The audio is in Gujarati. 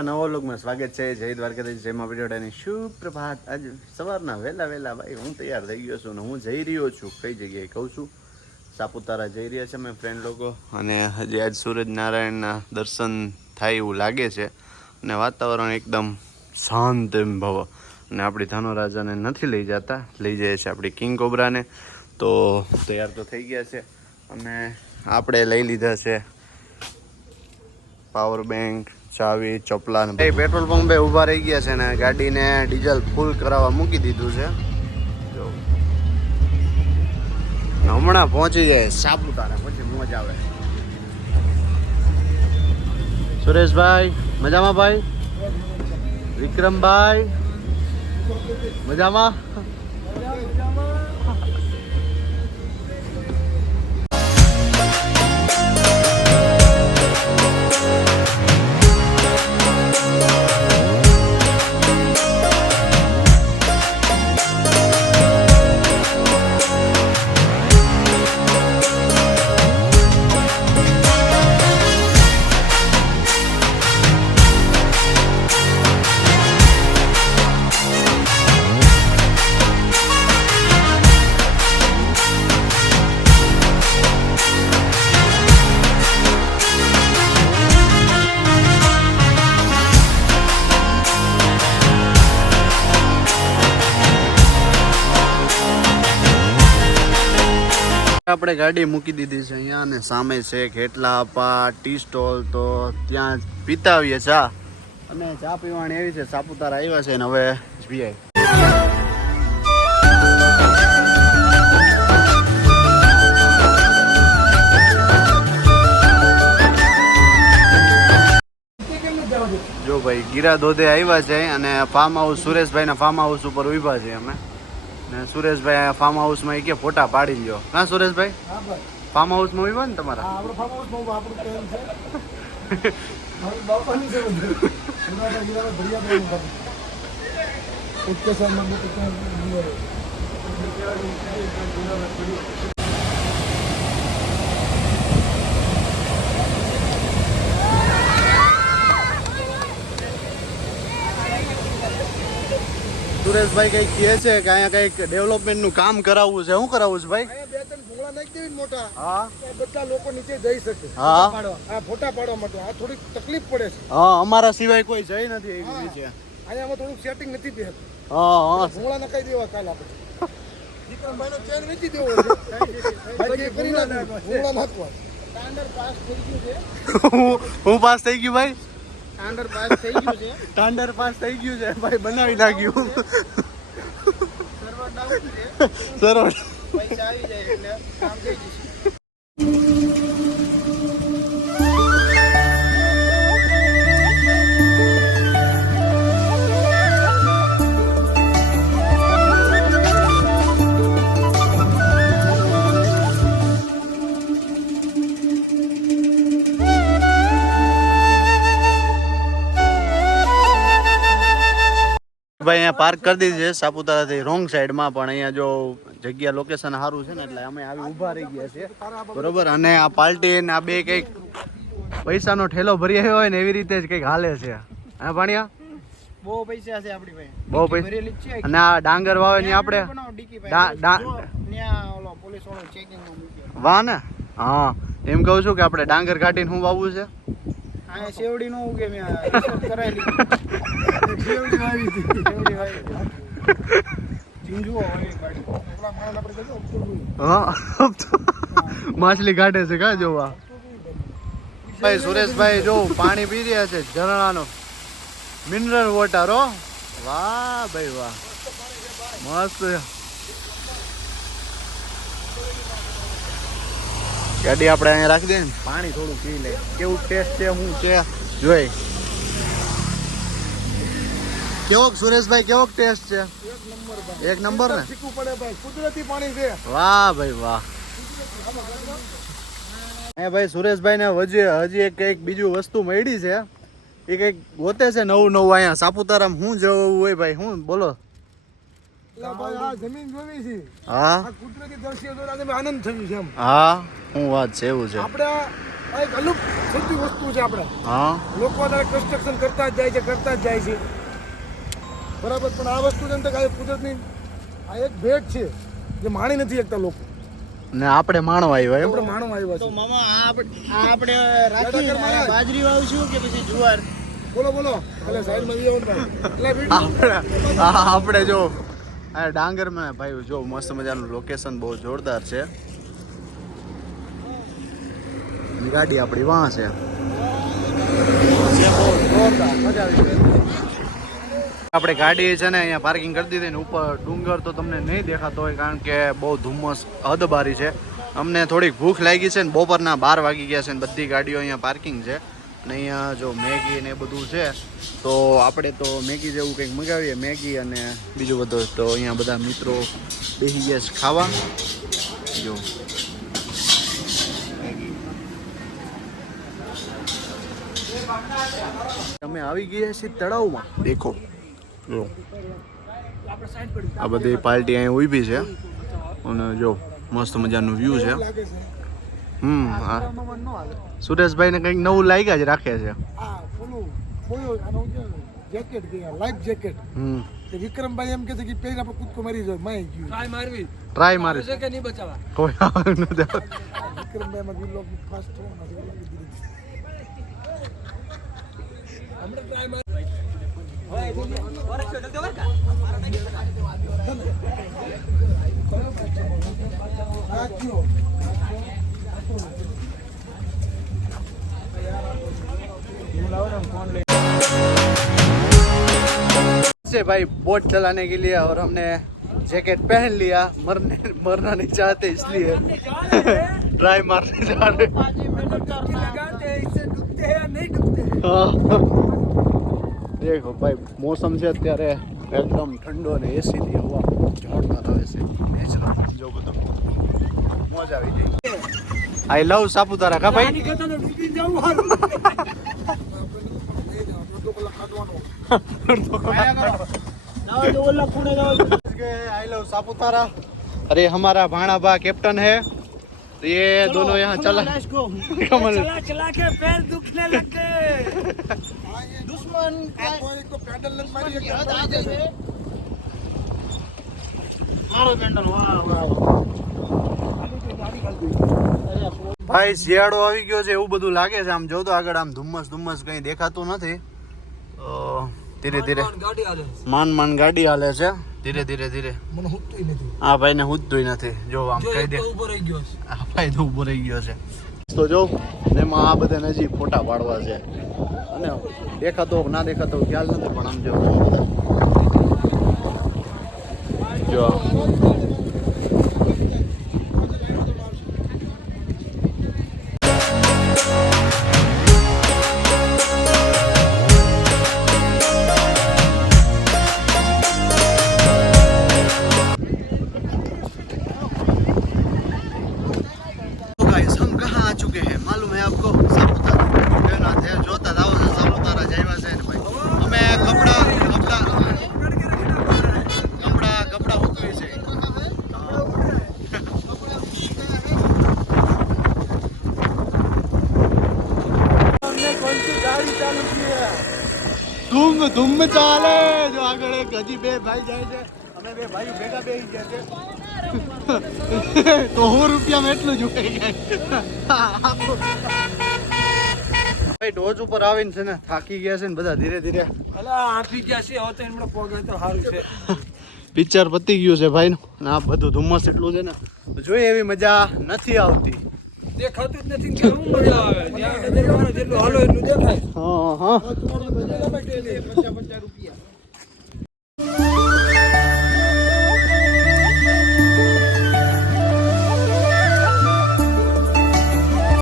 નવો લોકમાં સ્વાગત છે. જય દ્વારકાધીશ, જય મા વિડીયોડાની શુભ આજ સવારના વહેલા વહેલા ભાઈ, હું તૈયાર થઈ ગયો છું ને હું જઈ રહ્યો છું. કઈ જગ્યાએ કહું છું? સાપુતારા જઈ રહ્યા છે મેં ફ્રેન્ડ લોકો અને હજી આજ સૂરજનારાયણના દર્શન થાય એવું લાગે છે અને વાતાવરણ એકદમ શાંત એમ ભવ. અને આપણી ધાનુરાજાને નથી લઈ જતા. લઈ જાય છે આપણી કિંગ કોબરાને. તો તૈયાર તો થઈ ગયા છે. અને આપણે લઈ લીધા છે પાવર બેંક ચાવી ચપલા ને ભાઈ પેટ્રોલ પંપે ઊભા રહી ગયા છે ને ગાડીને ડીઝલ ફૂલ કરાવવા મૂકી દીધું છે. હમણાં પહોંચી જાય સાપુતારા, પછી મોજ આવે. સુરેશભાઈ, મજામાં ભાઈ? વિક્રમભાઈ? મજામાં? આપણે ગાડી મૂકી દીધી છે અહીંયા અને સામે છે ખેટલા આપા ટી સ્ટોલ તો ત્યાં પીતા આવીએ ચા. અને ચા પીવાની એવી છે, સાપુતારા આવ્યા છે ને હવે પીઆઈ જો ભાઈ ગીરા ધોધે આવ્યા છે અને ફાર્મ હાઉસ સુરેશભાઈના ફાર્મ હાઉસ ઉપર ઊભા છે અમે. ને સુરેશભાઈ આ ફાર્મ હાઉસમાં એ કે ફોટા પાડી લ્યો. હા સુરેશભાઈ? ફાર્મ હાઉસમાં ઊભા ને તમારા? હા આપણો ફાર્મ હાઉસ બહુ આપણું પ્રેમ છે મારું બાપાની છે બધું જુનાગઢ જિલ્લામાં ભરિયા પ્રેમ કરું ઉત્કેશનમાં બહુ ઉત્કેશ સુરેશભાઈ કઈ કહે છે કે અહીંયા કંઈક ડેવલપમેન્ટનું કામ કરાવવું છે? શું કરાવવું છે ભાઈ? બે ત્રણ ભૂંગળા નાખી દેવી મોટા. હા. બધા લોકો નીચે જઈ શકે. હા. આ ફોટા પાડવા માટે. આ થોડીક તકલીફ પડે છે. હા અમારા સિવાય કોઈ જઈ નથી એવી. નીચે. અહીંયા થોડુંક સેટિંગ નથી થતું હા હા. ભૂંગળા નખાઈ દેવા કાલ આપણે. હું પાસ થઈ ગયું ભાઈ? સ્ટાન્ડર્ડ પાસ થઈ ગયું છે. સ્ટાન્ડર્ડ પાસ થઈ ગયું છે. ભાઈ બનાવી નાખ્યું. સર્વર ડાઉન છે. સર્વર પૈસા આવી જાય એટલે કામ થઈ જશે. અહીંયા પાર્ક કરી દીધી છે સાપુતારાથી રોંગ સાઈડમાં પણ અહીંયા જો જગ્યા લોકેશન સારું છે ને એટલે અમે આવી ઊભા રહી ગયા છીએ. બરોબર? અને આ પાર્ટી ને આ બે કંઈક પૈસાનો ઠેલો ભરી આવ્યો હોય ને એવી રીતે જ કંઈક હાલે છે. હા ભાણિયા? બહુ પૈસા છે આપણી પાસે. બહુ પૈસા. ભરેલી જ છે અને આ ડાંગર વાવે ને આપણે વાહ ને? હા. એમ કહું છું કે આપણે ડાંગર કાઢીને હું વાવવું છે? આ શેવડી નો ઉગે મેં કરાયેલી. શેવડી વાવી હતી. વાવી હતી. માછલી કાઢે છે કા જોવા? ભાઈ સુરેશભાઈ જો પાણી પી રહ્યા છે ઝરણાનો. મિનરલ વોટર હો. વાહ ભાઈ વાહ. મસ્ત ગાડી આપણે અહીંયા રાખી દઈએ ને. પાણી થોડું પી લે. કેવું ટેસ્ટ છે શું છે? જોઈ. કેવોક સુરેશભાઈ કેવોક ટેસ્ટ છે? એક નંબર ને? શીખવું પડે ભાઈ. કુદરતી પાણી છે. વાહ ભાઈ વાહ. એ ભાઈ સુરેશભાઈ ને હજી હજી એક કંઈક બીજું વસ્તુ મળી છે. એ કંઈક ગોતે છે નવું નવું અહીંયા. સાપુતારામાં શું જવું હોય ભાઈ શું બોલો એટલે ભાઈ આ જમીન જોવી છે હા? આ કુદરતી દ્રશ્યો જોઈને આજે આનંદ થયું છે હા? વાત છે એવું છે? આપણે એક અલુપ સીધી વસ્તુ છે આપણે. હા? લોકો અત્યારે કન્સ્ટ્રક્શન કરતા જ જાય છે કરતા જ જાય છે. બરાબર પણ આ વસ્તુ છે ને તો કુદરતની આ એક ભેટ છે જે માણી નથી શકતા લોકો. ને આપણે માણવા આવ્યા આપણે માણવા આવ્યા તો છે મામા આ આપણે આ આપણે રાખી બાજરી વાવશું કે પછી જુવાર? બોલો બોલો. એટલે સાઈડમાં જઈએ એટલે આપણે હા, આપણે જો આ ડાંગરમાં ભાઈ જો મસ્ત મજાનું લોકેશન બહુ જોરદાર છે. ગાડી આપણી વાં છે. આપણે ગાડી છે ને અહીંયા પાર્કિંગ કરી દીધી ને ઉપર ડુંગર તો તમને નહીં દેખાતો હોય કારણ કે બહુ ધુમ્મસ હદબારી છે. અમને થોડીક ભૂખ લાગી છે ને બપોરના બાર વાગી ગયા છે ને બધી ગાડીઓ અહીંયા પાર્કિંગ છે. ને અહીંયા જો મેગી ને એ બધું છે તો આપણે તો મેગી જેવું કંઈક મગાવીએ મેગી અને બીજું બધું. તો અહીંયા બધા મિત્રો બેસી ગયા છે ખાવા. જો. તમે આવી ગયા છીએ તળાવમાં. દેખો. જો. આ બધી પાર્ટી અહીં ઊભી છે. અને જો મસ્ત મજાનું વ્યૂ છે. હમ આ આમાં ન કંઈક નવું લાગ્યા જ રાખે છે. જેકેટ કે લાઈફ જેકેટ હમ. તે વિક્રમભાઈ એમ કે છે કે પહેરીને આપણે કૂદકો મારી જાય માય ગયું. ટ્રાય મારવી. ટ્રાય મારે. છે કે નહીં બચાવવા. કોઈ આવે વિક્રમભાઈ માં વિલોગ ફાસ્ટ માર આ કયો? से भाई बोट चलाने के लिए और हमने जैकेट पहन लिया मरने मरना नहीं चाहते इसलिए ट्राई मारने जा रहे लगाते हैं इससे डूबते हैं या नहीं डूबते हैं हाँ। દેખો ભાઈ મોસમ છે અત્યારે એકદમ ઠંડો અને એસીથી હવા જોરદાર આવે છે નેચરલ જો બધું મોજ આવી ગઈ આઈ લવ સાપુતારા કા ભાઈ આની કરતા તો ડૂબી જવું સારું અડધો કલાક કાઢવાનો ના તો ઓલા ખૂણે જવા आई लव सापुतारा अरे हमारा भाणा बा कैप्टन है तो ये दोनों यहाँ चला कमल चला चला के पैर दुखने लग गए दुश्मन આ કોઈ એક તો પેડલ નથી મારી એક याद आ હાથ गए મારો પેન્ડલ વાહ વાહ ભાઈ શિયાળો આવી ગયો છે એવું બધું લાગે છે. આમ જો તો આગળ આમ ધુમ્મસ ધુમ્મસ કઈ દેખાતું નથી. ધીરે ધીરે. માન માન ગાડી હાલે છે. ધીરે ધીરે ધીરે. મને હુતું નથી. આ ભાઈને હુજતું નથી. જો આમ કહી દે. તો રહી ગયો છે. આ ભાઈ તો ઊભો રહી ગયો છે. તો જો એમાં આ બધા નજી ફોટા પાડવા છે. અને દેખાતો ના દેખાતો ખ્યાલ નથી પણ આમ જો. બધા જો. ધૂમ ચાલે. જો આગળ એક હજી બે ભાઈ જાય છે. અમે બે ભાઈ ભેગા બે ગયા છે. તો સો રૂપિયામાં એટલું જ જાય ભાઈ ડોઝ ઉપર આવીને છે ને થાકી ગયા છે ને બધા ધીરે ધીરે. આપી ગયા છે હવે તો એમનો પગ તો સારું છે. પિક્ચર પતી ગયું છે ભાઈ નું આ બધું ધુમ્મસ એટલું છે ને. જોઈએ એવી મજા નથી આવતી. દેખાતું જ નથી કેવું મજા આવે? ત્યાં નજર જેટલું હાલો એટલું દેખાય. હા હા. રૂપિયા.